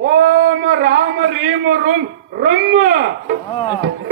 ओम राम रीम रुम रुम हाँ।